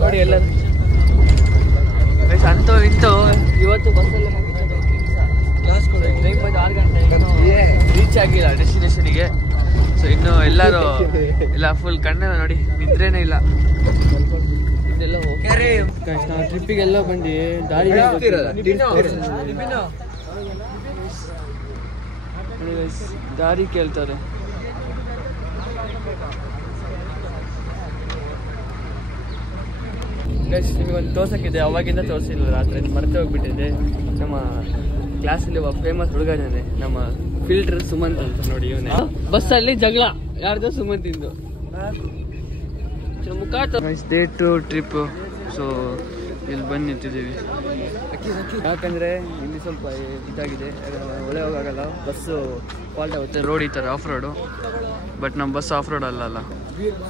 ನೋಡಿ ಎಲ್ಲ ಅಂತೂ ಇಂತೂ ಇವತ್ತು ಬಸ್ಸಲ್ಲಿ ಟೈಮ್ ಬಂದು 6 ಗಂಟೆ ರೀಚ್ ಆಗಿಲ್ಲ ಡೆಸ್ಟಿನೇಷನಿಗೆ. ಸೊ ಇನ್ನು ಎಲ್ಲರೂ ಎಲ್ಲ ಫುಲ್ ಕಣ್ಣು ನೋಡಿ ನಿದ್ರೇನೇ ಇಲ್ಲ. ಇದೆಲ್ಲ ನಾವು ಟ್ರಿಪ್ಪಿಗೆಲ್ಲ ಬಂದು ದಾರಿ ಕೇಳ್ತಾರೆ. ನಿಮಗೊಂದು ತೋರ್ಸಕ್ಕಿದೆ, ಅವಾಗಿಂದ ತೋರಿಸಿಲ್ಲ, ರಾತ್ರಿ ಮರೆತು ಹೋಗ್ಬಿಟ್ಟಿದೆ. ನಮ್ಮ ಕ್ಲಾಸಲ್ಲಿ ಒಬ್ಬ ಫೇಮಸ್ ಹುಡುಗನೇ, ನಮ್ಮ ಫಿಲ್ಟರ್ ಸುಮಂತ್ ಅಂತ ನೋಡಿ. ಇವನೇ ಬಸ್ಸಲ್ಲಿ ಜಗಳ ಯಾರ್ದು ಸುಮಂತಿಂದು ಮುಖ ಡೇ 2 ಟ್ರಿಪ್. ಸೊ ಇಲ್ಲಿ ಬಂದು ನಿಂತಿದ್ದೀವಿ ಯಾಕಂದರೆ ಇಲ್ಲಿ ಸ್ವಲ್ಪ ಇದಾಗಿದೆ, ಒಳ್ಳೆ ಹೋಗಾಗಲ್ಲ, ಬಸ್ಸು ಫಾಲ್ಟ್ ಆಗುತ್ತೆ. ರೋಡ್ ಈ ಥರ ಆಫ್ ರೋಡು, ಬಟ್ ನಮ್ಮ ಬಸ್ ಆಫ್ ರೋಡ್ ಅಲ್ಲಲ್ಲ.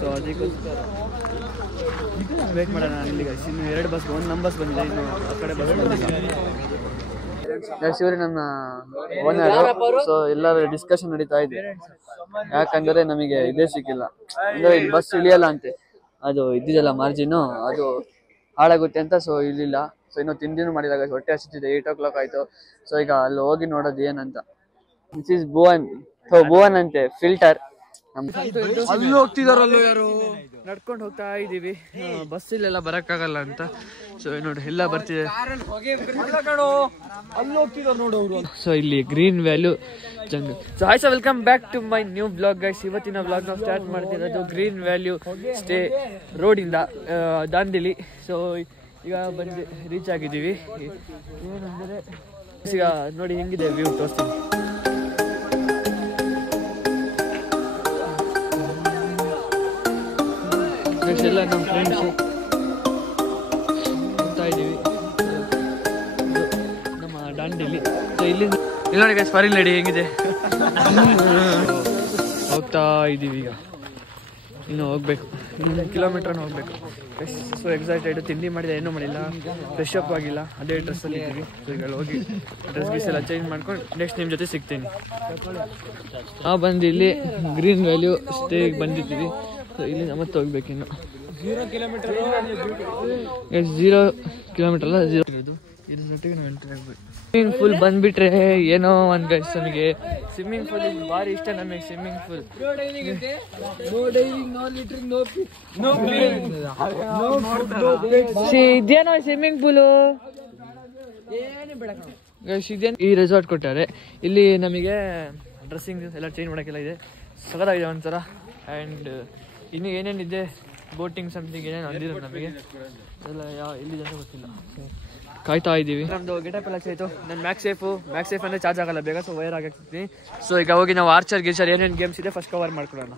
ಸೊ ಅದಕ್ಕೋಸ್ಕರ ವೇಟ್ ಮಾಡೋಣ. ಇಲ್ಲಿಗೆ ಇನ್ನು 2 ಬಸ್, ಒಂದು ನಮ್ಮ ಬಸ್ ಬಂದಿದೆ, ಇನ್ನು ಆ ಕಡೆ ಬಸ್ ಬಂದಿಲ್ಲ. ಶಿವರಿ ನನ್ನ ಓನರ್. ಸೊ ಎಲ್ಲರೂ ಡಿಸ್ಕಷನ್ ನಡೀತಾ ಇದೆ, ಯಾಕಂದರೆ ನಮಗೆ ಇದೇ ಸಿಕ್ಕಿಲ್ಲ, ಅಂದರೆ ಇಲ್ಲಿ ಬಸ್ ಇಳಿಯಲ್ಲ ಅಂತೆ. ಅದು ಇದ್ದಿದ್ದಲ್ಲ ಮಾರ್ಜಿನು, ಅದು ಹಾಳಾಗುತ್ತೆ ಅಂತ. ಸೊ ಇಲ್ಲಿಲ್ಲ. ಸೊ ಇನ್ನೂ ತಿಂಡಿನೂ ಮಾಡಿದಾಗ ಹೊಟ್ಟೆ ಹಸಿತಿದೆ, 8 o'clock ಆಯಿತು. ಸೊ ಈಗ ಅಲ್ಲಿ ಹೋಗಿ ನೋಡೋದು ಏನಂತ. This is Bhuvan. So Bhuvan ಅಂತೆ ಫಿಲ್ಟರ್. ಅಲ್ಲಿ ಹೋಗ್ತಿದಾರಲ್ಲೂ ಯಾರು, ನಡ್ಕೊಂಡು ಹೋಗ್ತಾ ಇದ್ದೀವಿ. ಬಸ್ ಇಲ್ಲೆಲ್ಲ ಬರೋಕ್ಕಾಗಲ್ಲ ಅಂತ. ಸೊ ನೋಡಿ ಎಲ್ಲ ಬರ್ತಿದೆ. ಸೊ ಇಲ್ಲಿ green value jungle. So hi sir, welcome back to my new vlog guys. ಇವತ್ತಿನ ಬ್ಲಾಗ್ ನಾವು ಸ್ಟಾರ್ಟ್ ಮಾಡ್ತಿರೋದು ಗ್ರೀನ್ ವ್ಯಾಲ್ಯೂ ಸ್ಟೇ ರೋಡಿಂದ ದಾಂಡೇಲಿ. ಸೊ ಈಗ ಬಂದು ರೀಚ್ ಆಗಿದ್ದೀವಿ. ಏನಂದರೆ ಈಗ ನೋಡಿ ಹೆಂಗಿದೆ ವ್ಯೂ ತೋರಿಸ್ತೀನಿ. ಎಲ್ಲ ನಮ್ಮ ಫ್ರೆಂಡ್ಸು ಹೋಗ್ತಾ ಇದ್ದೀವಿ ನಮ್ಮ ದಾಂಡೇಲಿ. ಸೊ ಇಲ್ಲಿಂದ ಇಲ್ಲ ನೋಡಿ ಗೈಸ್, ಫಾರಿನ್ ಲೇಡಿ ಹೆಂಗಿದೆ. ಹೋಗ್ತಾ ಇದ್ದೀವಿ. ಈಗ ಇನ್ನು ಹೋಗ್ಬೇಕು, 1 ಕಿಲೋಮೀಟ್ರನ್ನು ಹೋಗ್ಬೇಕು. So excited. ತಿಂಡಿ ಮಾಡಿದೆ, ಏನೂ ಮಾಡಿಲ್ಲ, ಫ್ರೆಶ್ ಅಪ್ ಆಗಿಲ್ಲ, ಅದೇ ಡ್ರೆಸ್ಸಲ್ಲಿ ಇದ್ದೀವಿ. ಸೊ ಈಗ ಹೋಗಿ ಡ್ರೆಸ್ ಗೀಸ್ ಎಲ್ಲ ಚೇಂಜ್ ಮಾಡ್ಕೊಂಡು ನೆಕ್ಸ್ಟ್ ನಿಮ್ಮ ಜೊತೆ ಸಿಗ್ತೀನಿ. ಬಂದು ಇಲ್ಲಿ ಗ್ರೀನ್ ವ್ಯಾಲ್ಯೂ ಸ್ಟೇಗೆ ಬಂದಿದ್ದೀವಿ. ಸೊ ಇಲ್ಲಿ ಮತ್ತೆ ಹೋಗ್ಬೇಕು. ಇನ್ನು 0 ಕಿಲೋಮೀಟರ್ ಅಲ್ಲ, 0 ಇರೋದು. ಇದ್ರ ಜೊತೆಗೆ ನಾವು ಎಂಟ್ರಿ ಆಗ್ಬೇಕು. ಸ್ವಿಮ್ಮಿಂಗ್ ಫೂಲ್ ಬಂದ್ಬಿಟ್ರೆ ಏನೋ ಒಂದು ಗೈಸ್, ನಮಗೆ ಸ್ವಿಮ್ಮಿಂಗ್ ಫೂಲ್ ಭಾರಿ ಇಷ್ಟ. ನಮಗೆ ಸ್ವಿಮ್ಮಿಂಗ್ ಫೂಲ್ ಇದೇನೋ ಸ್ವಿಮ್ಮಿಂಗ್ ಪೂಲು ಗೈಸ್, ಇದೇನು ಈ ರೆಸಾರ್ಟ್ ಕೊಟ್ಟಾರೆ. ಇಲ್ಲಿ ನಮಗೆ ಡ್ರೆಸ್ಸಿಂಗ್ ಎಲ್ಲ ಚೇಂಜ್ ಮಾಡೋಕ್ಕೆಲ್ಲ ಇದೆ, ಸಗದಾಗಿದೆ ಒಂಥರ. ಆ್ಯಂಡ್ ಇನ್ನು ಏನೇನಿದೆ, ಬೋಟಿಂಗ್ ಸಮಥಿಂಗ್ ಏನೇನು ಅಂದಿರೋದು ನಮಗೆ ಎಲ್ಲ ಎಲ್ಲಿದೆ ಅಂತ ಗೊತ್ತಿಲ್ಲ. ಕಾಯ್ತಾ ಇದ್ದೀವಿ. ನಮ್ಮದು ಗೆಟಪ್ ಎಲ್ಲ ಆಯಿತು. ನನ್ನ ಮ್ಯಾಕ್ಸ್ ಸೇಫ್ ಅಂದರೆ ಚಾರ್ಜ್ ಆಗಲ್ಲ ಬೇಗ, ಸೊ ವೈರ್ ಆಗಿರ್ತೀನಿ. ಸೊ ಈಗ ಹೋಗಿ ನಾವು ಆರ್ಚರ್ ಏನೇನು ಗೇಮ್ಸ್ ಇದೆ ಫಸ್ಟ್ ಕವರ್ ಮಾಡ್ಕೊಳ್ಳೋಣ.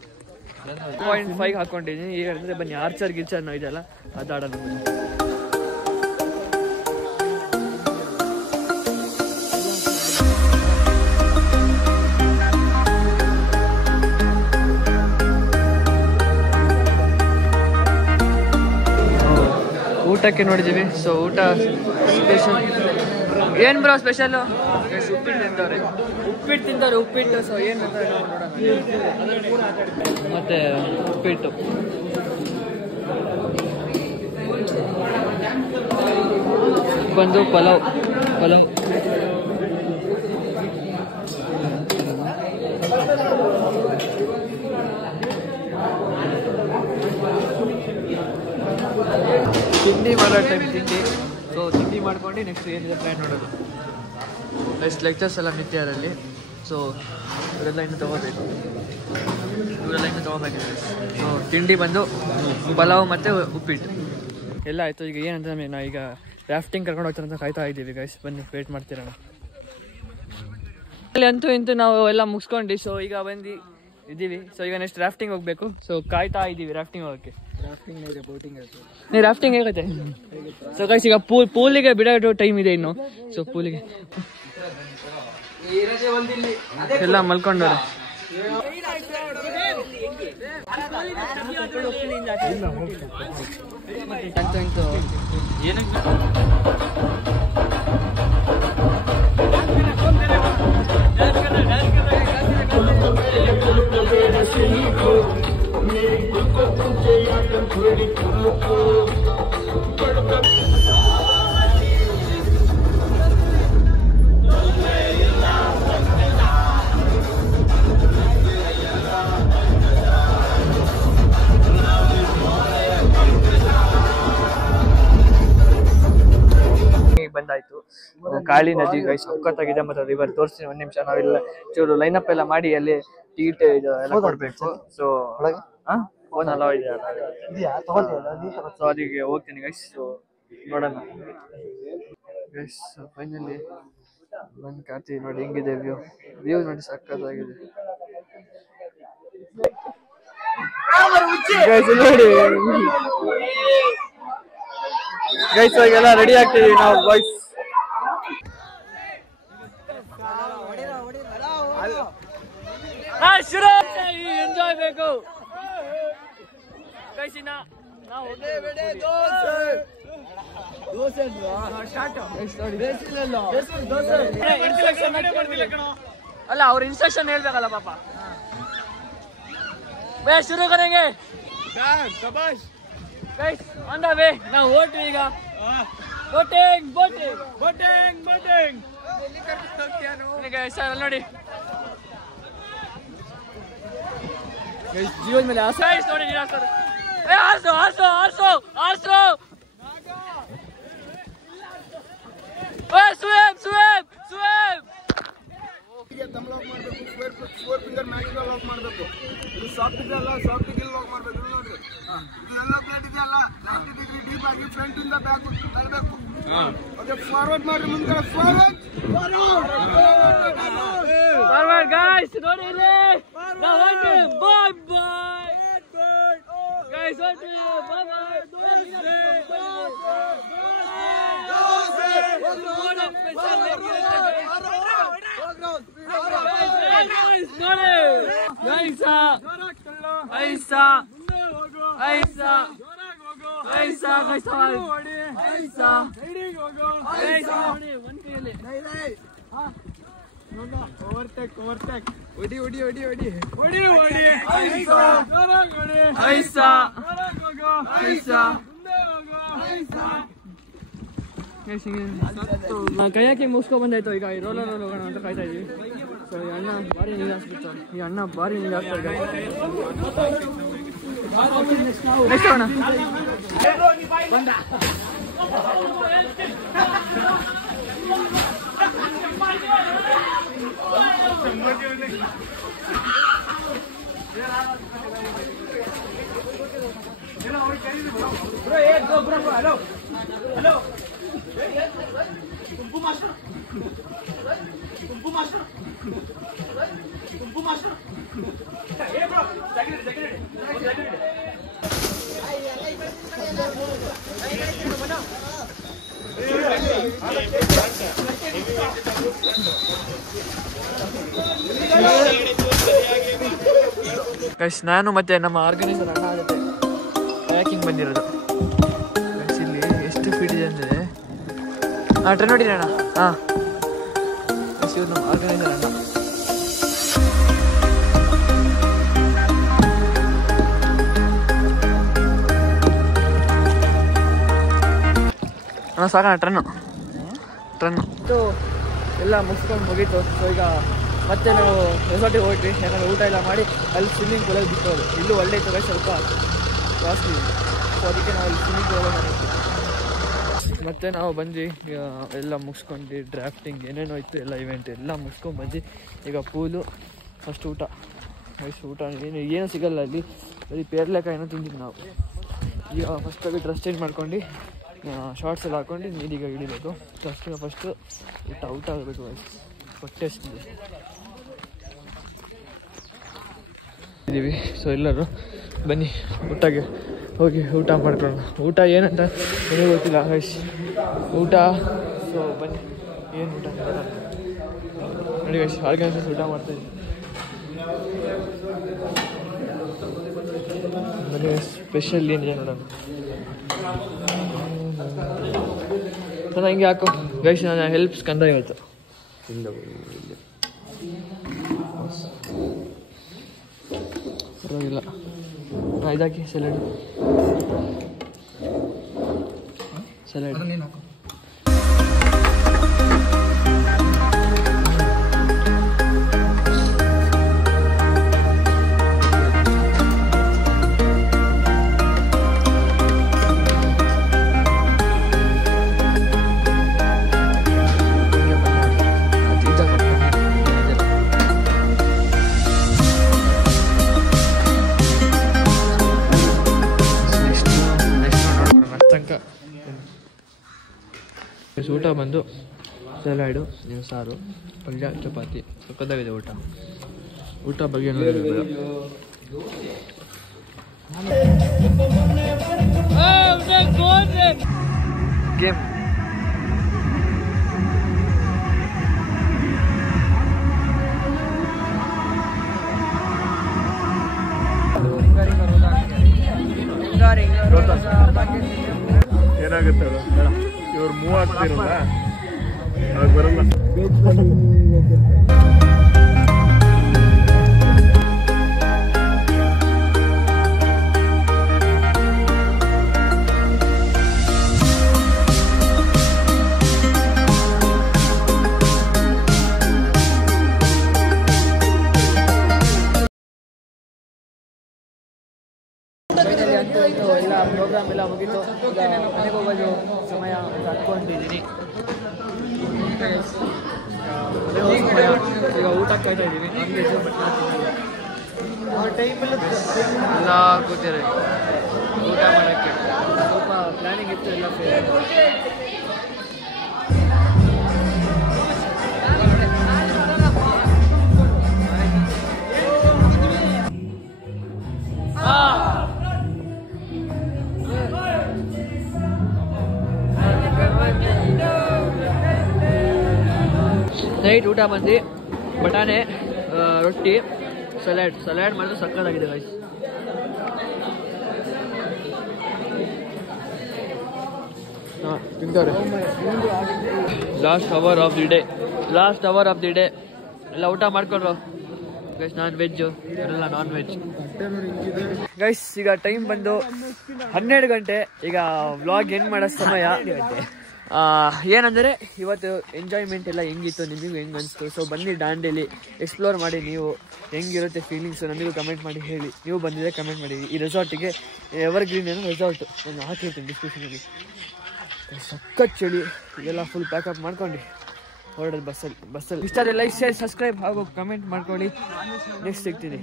0.5 ಹಾಕ್ಕೊಂಡಿದ್ದೀನಿ. ಈಗ ಅಂದರೆ ಬನ್ನಿ ಆರ್ಚರ್ ಗಿರ್ಚರ್ ಇದೆಯಲ್ಲ ಅದು ಆಡೋಣ. ಊಟಕ್ಕೆ ನೋಡಿದ್ದೀವಿ. ಸೊ ಊಟ ಸ್ಪೆಷಲ್ ಏನು ಬ್ರೋ ಸ್ಪೆಷಲ್ಲು? ಉಪ್ಪಿಟ್ಟು ತಿಂತಾರೆ ಉಪ್ಪಿಟ್ಟು. ಸೊ ಏನು ಅಂತ ನೋಡೋಣ. ಮತ್ತು ಉಪ್ಪಿಟ್ಟು ಬಂದು ಪಲಾವ್ ತಿಂಡಿ ಮಾಡೋ ಟೈಮ್ ತಿಂಡಿ. ಸೊ ತಿಂಡಿ ಮಾಡ್ಕೊಂಡು ನೆಕ್ಸ್ಟ್ ಏನಿದೆ ಪ್ಲ್ಯಾನ್ ನೋಡೋದು. ನೆಕ್ಸ್ಟ್ ಲೆಕ್ಚರ್ಸ್ ಎಲ್ಲ ನಿತ್ಯರಲ್ಲಿ. ಸೊ ಇವರೆಲ್ಲ ಇನ್ನು ತೊಗೋಬೇಕು. ಸೊ ತಿಂಡಿ ಬಂದು ಪಲಾವ್ ಮತ್ತು ಉಪ್ಪಿಟ್ಟು ಎಲ್ಲ ಆಯಿತು. ಈಗ ಏನಂತ ನಾವು ಈಗ ರಾಫ್ಟಿಂಗ್ ಕರ್ಕೊಂಡು ಹೋಗ್ತಾರೆ ಅಂತ ಕಾಯ್ತಾ ಇದ್ದೀವಿ ಗೈಸ್. ಬನ್ನಿ ವೇಟ್ ಮಾಡ್ತಿರೋಣ. ಅಲ್ಲಿ ಇಂತೂ ನಾವು ಎಲ್ಲ ಮುಗಿಸ್ಕೊಂಡು ಸೊ ಈಗ ಬಂದು ಇದ್ದೀವಿ. ಸೊ ಈಗ ನೆಕ್ಸ್ಟ್ ರಾಫ್ಟಿಂಗ್ ಹೋಗ್ಬೇಕು. ಸೊ ಕಾಯ್ತಾ ಇದ್ದೀವಿ ರಾಫ್ಟಿಂಗ್ ಹೋಗೋಕ್ಕೆ. ರಾಫ್ಟಿಂಗ್ ಹೇಗತ್ತೆ? ಸೊ ಗೈಸ್ ಈಗ ಪೂಲಿಗೆ ಬಿಡೋ ಟೈಮ್ ಇದೆ ಇನ್ನು. ಸೊ ಪೂಲಿಗೆ ಎಲ್ಲ ಮಲ್ಕೊಂಡವ್ರೆ. ಬಂದಾಯ್ತು ಕಾಳಿ ನದಿ ಗೈಸ್ ಸಕ್ಕತ್ತಾಗಿದೆ ಮತ್ತೆ ರಿವರ್ ತೋರಿಸ್ತೀನಿ ಒಂದ್ ನಿಮಿಷ. ನಾವಿಲ್ಲ ಚೂರು ಲೈನ್ ಅಪ್ ಎಲ್ಲ ಮಾಡಿ ಅಲ್ಲಿ ಟಿಕೆಟ್ ಎಲ್ಲ ಕೊಡ್ಬೇಕು. ಸೊ ಫೋನ್ ಅಲೋ ಇದೆ ಸೊ ಅದಕ್ಕೆ ಹೋಗ್ತೀನಿ ಗೈಸ್. ಸೊ ನೋಡೋಣ ಗೈಸ್. ಫೈನಲಿ ಬಂದು ಕಾಣ್ತೀವಿ ನೋಡಿ ಹೆಂಗಿದೆ ವ್ಯೂ ನೋಡಿ ಸಕ್ಕತ್ತಾಗಿದೆ ನೋಡಿ ಗೈಸ್. ಇವಾಗೆಲ್ಲ ರೆಡಿ ಆಗ್ತೀವಿ ನಾವು ಬಾಯ್ಸ್. ಎಂಜಾಯ್ ಬೇಕು ಗೈಸಿನ ಅಲ್ಲ ಅವ್ರ ಇನ್ಸ್ಟ್ರಕ್ಷನ್ ಹೇಳ್ಬೇಕಲ್ಲ ಪಾಪ. ಶುರು ಕರೆಂಗೆ ಗೈಸ್ ಆನ್ ದ ವೇ. ನಾವು ಹೊರಟ್ವಿ ಈಗ. Boating boating boating boating sir ಅಲ್ಲಿ ನೋಡಿ ಜೀವನ ಮೇಲೆ ಆಸೆ ನೋಡಿ. ಆರ್ಸೋ ಆರ್ಸೋ ಆರ್ಸೋ ಆರ್ಸೋ ಸ್ವೇಪ್ ಸ್ವೇಪ್ ಸ್ವೇಪ್ ಫೋರ್ ಫಿಂಗರ್ ಮ್ಯಾಗಿಂದ ಲಾಕ್ ಮಾಡಬೇಕು. ಇದು ಸಾಫ್ಟ್ ಇದೆ ಅಲ್ಲ, ಸಾಫ್ಟ್ ಗಿಲ್ ಲಾಕ್ ಮಾಡಬೇಕು. ಇದು ನೋಡ್ರಿ, ಇದೆಲ್ಲ ಪ್ಲೇಟ್ ಇದೆ ಅಲ್ಲ, 90 ಡಿಗ್ರಿ ಡೀಪ್ ಆಗಿ ಫ್ರಂಟ್ ಇಂದ ಬ್ಯಾಕ್ ತರಬೇಕು. ಓಕೆ, ಫಾರ್ವರ್ಡ್ ಮಾಡ್ರಿ, ಮುಂದೆ ಫಾರ್ವರ್ಡ್ ಫಾರ್ವರ್ಡ್ ಗೈಸ್. ನೋಡಿ ಇಲ್ಲಿ ನಾವು ಹೊರಟಿವಿ. ಬಾಯ್ ಬಾಯ್ ಗೈಸ್, ಹೊರಟಿವಿ. ಬಾಯ್ ಬಾಯ್ ಕೈಯಾಕಿ ಮುಗಿಸ್ಕೊಂಡ್ ಬಂದಾಯ್ತು. ಈಗ ರೋಲರ್ ಹೋಗೋಣ ಅಂತ ಕಾಯ್ತಾ ಇದೀವಿ. ಸೊ ಈ ಅಣ್ಣ ಭಾರಿ ನೀರಾಕ್ಬಿಡ್ತಾರೆ. ಈ ಅಣ್ಣ ಭಾರಿ ನೀರಾಕ್ತಾರೆ. ನೆಕ್ಸ್ಟ್ ಅಣ್ಣ ನಾನು ಮತ್ತೆ ನಮ್ಮ ಆರ್ಗನೈಸರ್ ಅಣ್ಣ ಆಗುತ್ತೆ ಪ್ಯಾಕಿಂಗ್ ಬಂದಿರೋದು. ಇಲ್ಲಿ ಎಷ್ಟು ಫೀಟ್ ಇದೆ ಅಂದರೆ ಟ್ರೈನ್ ನೋಡಿರಿ ಅಣ್ಣ. ಇವ್ರು ನಮ್ಮ ಆರ್ಗನೈಸರ್ ಅಣ್ಣ. ಅಣ್ಣ ಸಾಕಣ್ಣ ಟ್ರನ್ನು ಎಲ್ಲ ಮುಗಿಸ್ಕೊಂಡು ಮುಗೀತು. ಸೊ ಈಗ ಮತ್ತೆ ನಾವು ರೆಸಾರ್ಟಿಗೆ ಹೋಗ್ತೀವಿ. ಯಾಕಂದರೆ ಊಟ ಎಲ್ಲ ಮಾಡಿ ಅಲ್ಲಿ ಸ್ವಿಮ್ಮಿಂಗ್ ಪೂಲಲ್ಲಿ ಬಿಟ್ಟೋದು. ಇಲ್ಲೂ ಒಳ್ಳೆ ಇತ್ತು, ಸ್ವಲ್ಪ ಜಾಸ್ತಿ ಇದೆ. ಸೊ ಅದಕ್ಕೆ ನಾವು ಅಲ್ಲಿ ಸ್ವಿಮ್ಮಿಂಗ್ ಪೂಲಲ್ಲಿ ಮಾಡಿರ್ತೀವಿ. ಮತ್ತು ನಾವು ಬಂದು ಎಲ್ಲ ಮುಗಿಸ್ಕೊಂಡು ಡ್ರಾಫ್ಟಿಂಗ್ ಏನೇನೋ ಇತ್ತು ಎಲ್ಲ ಇವೆಂಟ್ ಎಲ್ಲ ಮುಗಿಸ್ಕೊಂಡು ಬಂದು ಈಗ ಪೂಲು ಫಸ್ಟ್ ಊಟ. ಊಟ ಏನು ಸಿಗಲ್ಲ ಅಲ್ಲಿ, ಬರೀ ಪೇರ್ಲೆಕಾಯಿನೂ ತಿಂದಿದ್ದು ನಾವು. ಈಗ ಫಸ್ಟಾಗಿ ಡ್ರೆಸ್ ಚೇಂಜ್ ಮಾಡ್ಕೊಂಡು ಶಾರ್ಟ್ಸ್ ಎಲ್ಲ ಹಾಕ್ಕೊಂಡು ನೀರಿಗೆ ಇಳಿಬೇಕು. ಫಸ್ಟು ಊಟ ಆಗಬೇಕು. ಹೊಟ್ಟೆ ಇದ್ದೀವಿ. ಸೊ ಎಲ್ಲರೂ ಬನ್ನಿ ಊಟಕ್ಕೆ ಹೋಗಿ ಊಟ ಮಾಡ್ಕೊಳ್ಳೋಣ. ಊಟ ಏನಂತ ನನಗೆ ಗೊತ್ತಿಲ್ಲ ಗೈಸ್. ಊಟ ಸೊ ಬನ್ನಿ ಏನು ಊಟ ನೋಡಿ ಗೈಸ್. ಆರ್ಗನೈಸರ್ಸ್ ಊಟ ಮಾಡ್ತಾಯಿದ್ವಿ. ಅದೇ ಸ್ಪೆಷಲ್ ಏನಿದೆ ನೋಡೋಣ. ಹಿಂಗೆ ಹಾಕು ಗೈಸ್, ನಾನು ಹೆಲ್ಪ್ ಸ್ಕಂದ ಇವತ್ತು. ಪರವಾಗಿಲ್ಲ, ಇದಾಕಿ ಸಲಾಡ್ ಊಟ ಬಂದು ಸಲಾಡು, ನೀವು ಸಾರು, ಪಲ್ಯ, ಚಪಾತಿ. ಸಕ್ಕತ್ತಾಗಿದೆ ಊಟ ಬಗ್ಗೆ ನೋಡಿದ್ರೆ ಗೇಮ್. ಏನಾಗುತ್ತೆ ಇವ್ರು ಮೂವ್ ಆಗ್ತಿರಲ್ಲ, ಅವಾಗ ಬರಲ್ಲ. ಎಲ್ಲ ಪ್ರೋಗ್ರಾಮ್ ಎಲ್ಲ ಮುಗಿತು. ಈಗ ಮನೆಗೆ ಹೋಗೋದು ಸಮಯ ಅಂತ ಅಂದ್ಕೊಂಡಿದ್ದೀನಿ. ಈಗ ಊಟಕ್ಕೆ ಕಾಯ್ತಾ ಇದ್ದೀವಿ. ನಾನ್ ವೆಜ್ ಎಲ್ಲ ಕೂತಿದ್ದಾರೆ ಊಟ ಮಾಡೋಕ್ಕೆ. ಸ್ವಲ್ಪ ಪ್ಲ್ಯಾನಿಂಗ್ ಇತ್ತು, ಎಲ್ಲ ಫೇಲ್. ನೈಟ್ ಊಟ ಬಂದು ಬಟಾಣೆ, ರೊಟ್ಟಿ, ಸಲಾಡ್ ಮಾಡಿದ್ರೆ ಸಕ್ಕತ್ತಾಗಿದೆ ಗೈಸ್. ತಿಂತಾರೆ. Last hour of the day ಎಲ್ಲ ಊಟ ಮಾಡ್ಕೊಂಡ್ರು ಗೈಸ್. ನಾನ್ ವೆಜ್, ಇವರೆಲ್ಲ ನಾನ್ ವೆಜ್ ಗೈಸ್. ಈಗ ಟೈಮ್ ಬಂದು 12 ಗಂಟೆ. ಈಗ ವ್ಲಾಗ್ ಎಂಡ್ ಮಾಡೋ ಸಮಯ. ಏನಂದರೆ ಇವತ್ತು ಎಂಜಾಯ್ಮೆಂಟ್ ಎಲ್ಲ ಹೆಂಗಿತ್ತು, ನಿಮಗೂ ಹೆಂಗೆ ಅನಿಸ್ತು? ಸೊ ಬನ್ನಿ ದಾಂಡೇಲಿ ಎಕ್ಸ್ಪ್ಲೋರ್ ಮಾಡಿ. ನೀವು ಹೆಂಗಿರುತ್ತೆ ಫೀಲಿಂಗ್ಸು ನಮಗೂ ಕಮೆಂಟ್ ಮಾಡಿ ಹೇಳಿ. ನೀವು ಬಂದಿದ್ದರೆ ಕಮೆಂಟ್ ಮಾಡಿ. ಈ ರೆಸಾರ್ಟಿಗೆ ಎವರ್ಗ್ರೀನ್ ಏನೋ ರೆಸಾರ್ಟು ನಾನು ಹಾಕಿರ್ತೀನಿ ಡಿಸ್ಕ್ರಿಪ್ಷನಲ್ಲಿ. ಸಖತ್ ಚಳಿ. ಇದೆಲ್ಲ ಫುಲ್ ಪ್ಯಾಕಪ್ ಮಾಡ್ಕೊಂಡು ಹೊರಡೋದು ಬಸ್ಸಲ್ಲಿ. ಇಷ್ಟ ಲೈಕ್, ಶೇರ್, ಸಬ್ಸ್ಕ್ರೈಬ್ ಹಾಗೂ ಕಮೆಂಟ್ ಮಾಡ್ಕೊಳ್ಳಿ. ನೆಕ್ಸ್ಟ್ ಸಿಗ್ತೀನಿ.